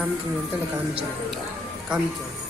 కామించిన వెంటనే కామించాను కామించాను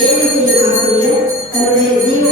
வேலை செய்யும் மனதிலே தன்னுடைய ஜீவ